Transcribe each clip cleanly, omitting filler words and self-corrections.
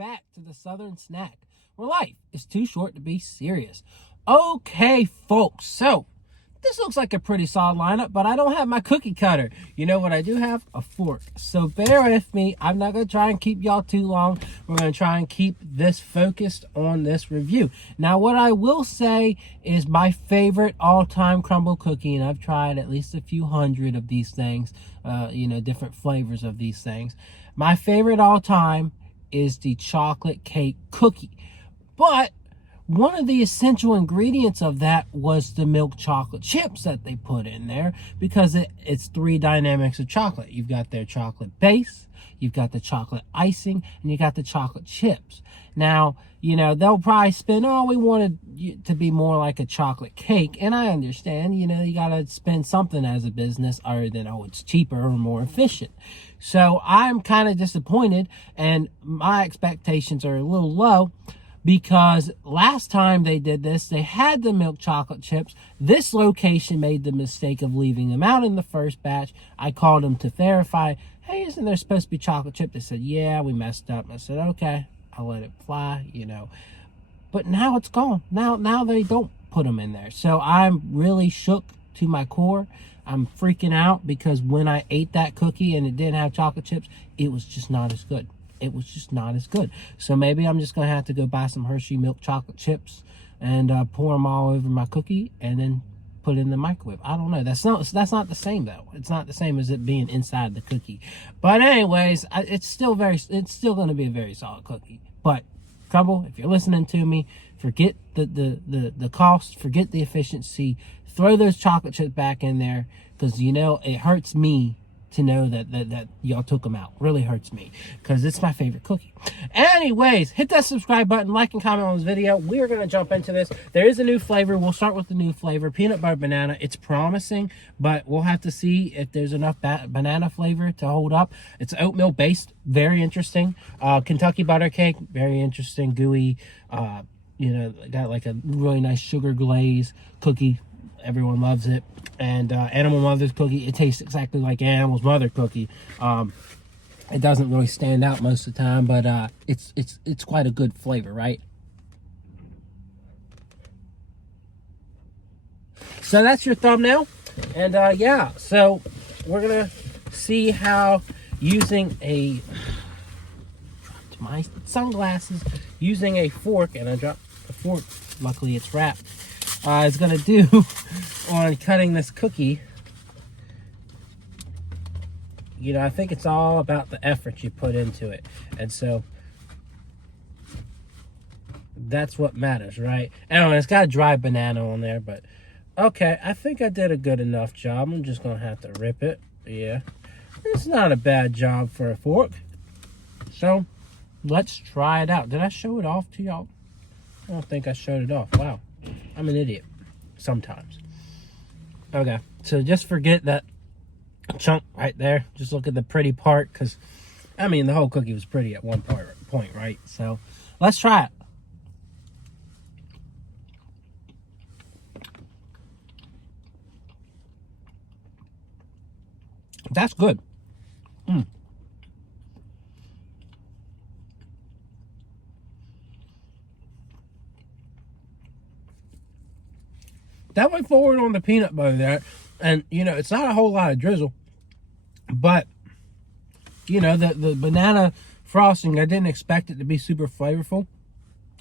back to the Southern Snack, where life is too short to be serious. Okay, folks, so this looks like a pretty solid lineup, but I don't have my cookie cutter. You know what I do have? A fork. So bear with me. I'm not going to try and keep y'all too long. We're going to try and keep this focused on this review. Now, what I will say is my favorite all-time Crumbl cookie, and I've tried at least a few hundred of these things, different flavors of these things. My favorite all-time is the chocolate cake cookie. But one of the essential ingredients of that was the milk chocolate chips that they put in there, because it's three dynamics of chocolate. You've got their chocolate base, you've got the chocolate icing, and you got the chocolate chips. Now, they'll probably spin, we wanted it to be more like a chocolate cake. And I understand, you got to spend something as a business other than, it's cheaper or more efficient. So I'm kind of disappointed, and my expectations are a little low. Because last time they did this, they had the milk chocolate chips. This location made the mistake of leaving them out in the first batch. I called them to verify, hey, isn't there supposed to be chocolate chip? They said, yeah, we messed up. I said, okay, I'll let it fly, But now it's gone. Now they don't put them in there. So I'm really shook to my core. I'm freaking out because when I ate that cookie and it didn't have chocolate chips, it was just not as good. It was just not as good. So maybe I'm just going to have to go buy some Hershey milk chocolate chips and pour them all over my cookie and then put it in the microwave. I don't know. That's not the same, though. It's not the same as it being inside the cookie. But anyways, it's still going to be a very solid cookie. But Crumbl, if you're listening to me, forget the cost, forget the efficiency. Throw those chocolate chips back in there, because it hurts me to know that y'all took them out. Really hurts me, because it's my favorite cookie. Anyways, hit that subscribe button, like and comment on this video. We're going to jump into this. There is a new flavor. We'll start with the new flavor, peanut butter banana. It's promising, but we'll have to see if there's enough banana flavor to hold up. It's oatmeal based, very interesting. Kentucky butter cake, very interesting, gooey. Got like a really nice sugar glaze cookie. Everyone loves it. And Animal Mother's cookie, it tastes exactly like Animal's Mother cookie. It doesn't really stand out most of the time, but it's quite a good flavor, right? So that's your thumbnail. And yeah, so we're gonna see how using dropped my sunglasses, using a fork, and I dropped the fork, luckily it's wrapped, is going to do on cutting this cookie. I think it's all about the effort you put into it. And so that's what matters, right? Anyway, it's got a dry banana on there, but okay, I think I did a good enough job. I'm just going to have to rip it. Yeah, it's not a bad job for a fork. So let's try it out. Did I show it off to y'all? I don't think I showed it off. Wow. I'm an idiot sometimes. Okay, so just forget that chunk right there. Just look at the pretty part, because the whole cookie was pretty at one point, right? So let's try it. That's good. That went forward on the peanut butter there. And, it's not a whole lot of drizzle. But, the banana frosting, I didn't expect it to be super flavorful.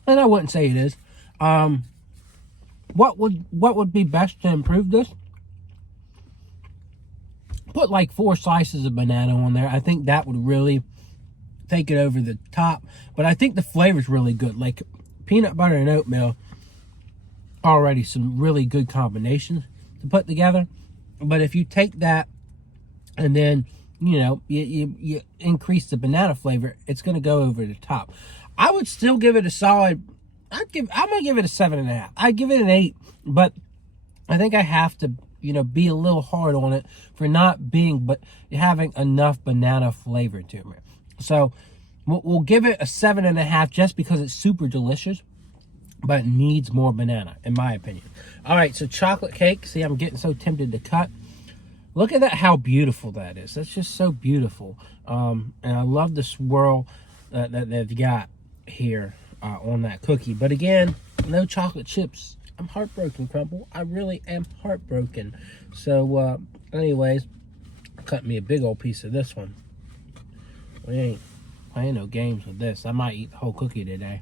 And I wouldn't say it is. What would be best to improve this? Put like 4 slices of banana on there. I think that would really take it over the top. But I think the flavor's really good. Like peanut butter and oatmeal, already some really good combinations to put together. But if you take that and then you increase the banana flavor, it's going to go over the top. I would still give it a solid, I'm gonna give it a 7.5. I'd give it an 8, but I think I have to be a little hard on it for not having enough banana flavor to it. So we'll give it a 7.5 just because it's super delicious, but it needs more banana, in my opinion. All right, so chocolate cake. See, I'm getting so tempted to cut. Look at that, how beautiful that is. That's just so beautiful. And I love the swirl that they've got. here on that cookie. But again, no chocolate chips. I'm heartbroken, Crumbl. I really am heartbroken. So, anyways, cut me a big old piece of this one. We ain't playing no games with this. I might eat the whole cookie today,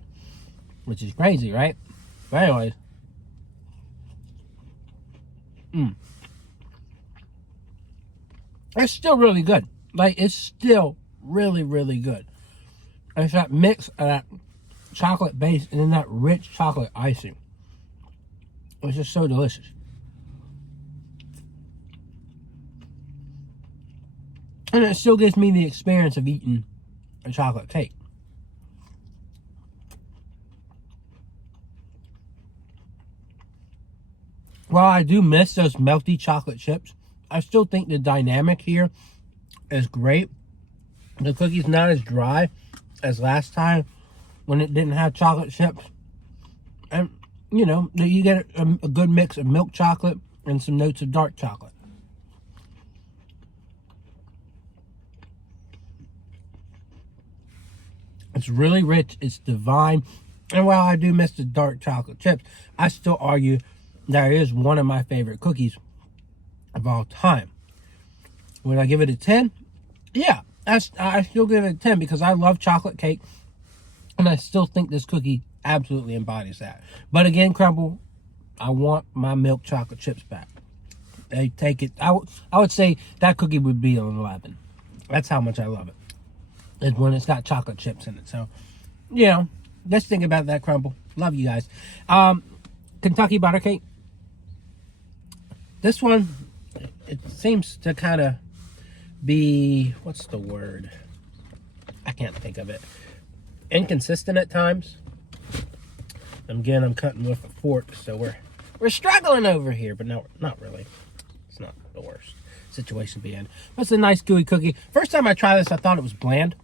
which is crazy, right? But anyways, it's still really good. Like, it's still really, really good. It's that mix of that chocolate base and then that rich chocolate icing. It's just so delicious. And it still gives me the experience of eating a chocolate cake. While I do miss those melty chocolate chips, I still think the dynamic here is great. The cookie's not as dry as last time when it didn't have chocolate chips. And, you know, you get a good mix of milk chocolate and some notes of dark chocolate. It's really rich. It's divine. And while I do miss the dark chocolate chips, I still argue that it is one of my favorite cookies of all time. Would I give it a 10? Yeah, I still give it a 10 because I love chocolate cake. And I still think this cookie absolutely embodies that. But again, Crumbl, I want my milk chocolate chips back. They take it. I would say that cookie would be an 11. That's how much I love it. It's when it's got chocolate chips in it. So, you know, let's think about that, Crumbl. Love you guys. Kentucky butter cake. This one, it seems to kind of be, what's the word? I can't think of it. Inconsistent at times. Again, I'm cutting with a fork, so we're struggling over here, but no, not really. It's not the worst situation to be in. But it's a nice gooey cookie. First time I tried this, I thought it was bland,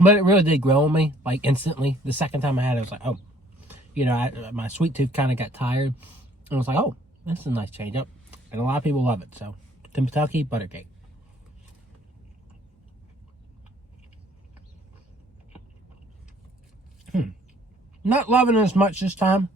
but it really did grow on me, like instantly. The second time I had it, I was like, oh, you know, my sweet tooth kind of got tired, and I was like, oh, that's a nice change up, and a lot of people love it. So, Kentucky butter cake. Not loving it as much this time.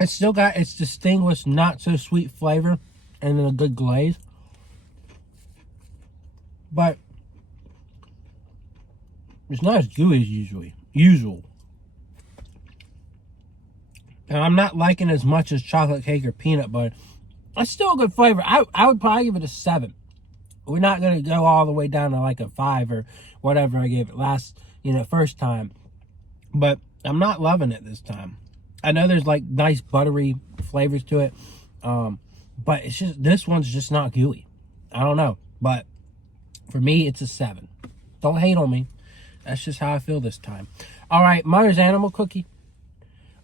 It's still got its distinguished, not so sweet flavor and then a good glaze. But it's not as gooey as usual. And I'm not liking as much as chocolate cake or peanut butter. It's still a good flavor. I would probably give it a 7. We're not going to go all the way down to like a 5 or whatever I gave it first time. But I'm not loving it this time. I know there's like nice buttery flavors to it. But it's just, this one's just not gooey. I don't know. But for me, it's a 7. Don't hate on me. That's just how I feel this time. All right, Mother's Animal Cookie.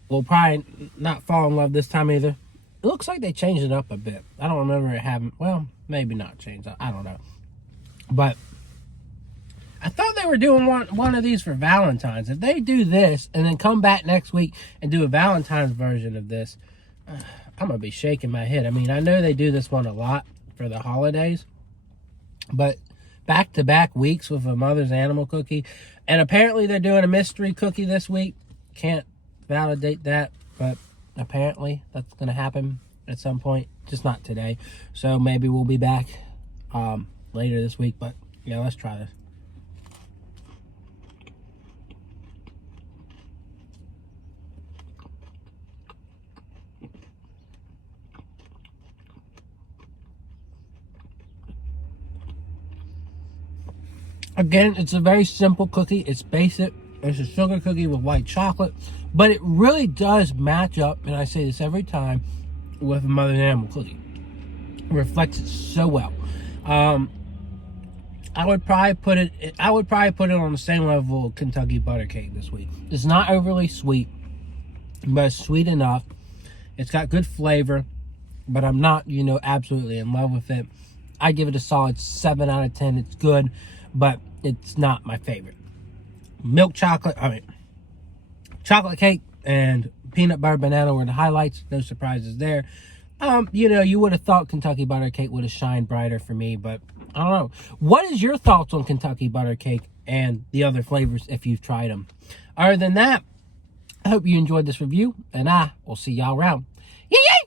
We'll probably not fall in love this time either. It looks like they changed it up a bit. I don't remember it having, well, maybe not changed. I don't know. But I thought they were doing one of these for Valentine's. If they do this and then come back next week and do a Valentine's version of this, I'm going to be shaking my head. I mean, I know they do this one a lot for the holidays. But back-to-back weeks with a Mother's Animal Cookie. And apparently they're doing a mystery cookie this week. Can't validate that, but apparently that's going to happen at some point, just not today. So maybe we'll be back later this week. But yeah, let's try this. Again, it's a very simple cookie. It's basic. It's a sugar cookie with white chocolate. But it really does match up, and I say this every time, with a Mother's Animal Cookie. It reflects it so well. I would probably put it on the same level of Kentucky butter cake this week. It's not overly sweet, but it's sweet enough. It's got good flavor, but I'm not, absolutely in love with it. I give it a solid 7 out of 10. It's good, but it's not my favorite. Chocolate cake and peanut butter banana were the highlights. No surprises there. You know, you would have thought Kentucky butter cake would have shined brighter for me, but I don't know. What is your thoughts on Kentucky butter cake and the other flavors if you've tried them? Other than that, I hope you enjoyed this review, and I will see y'all around. Yay!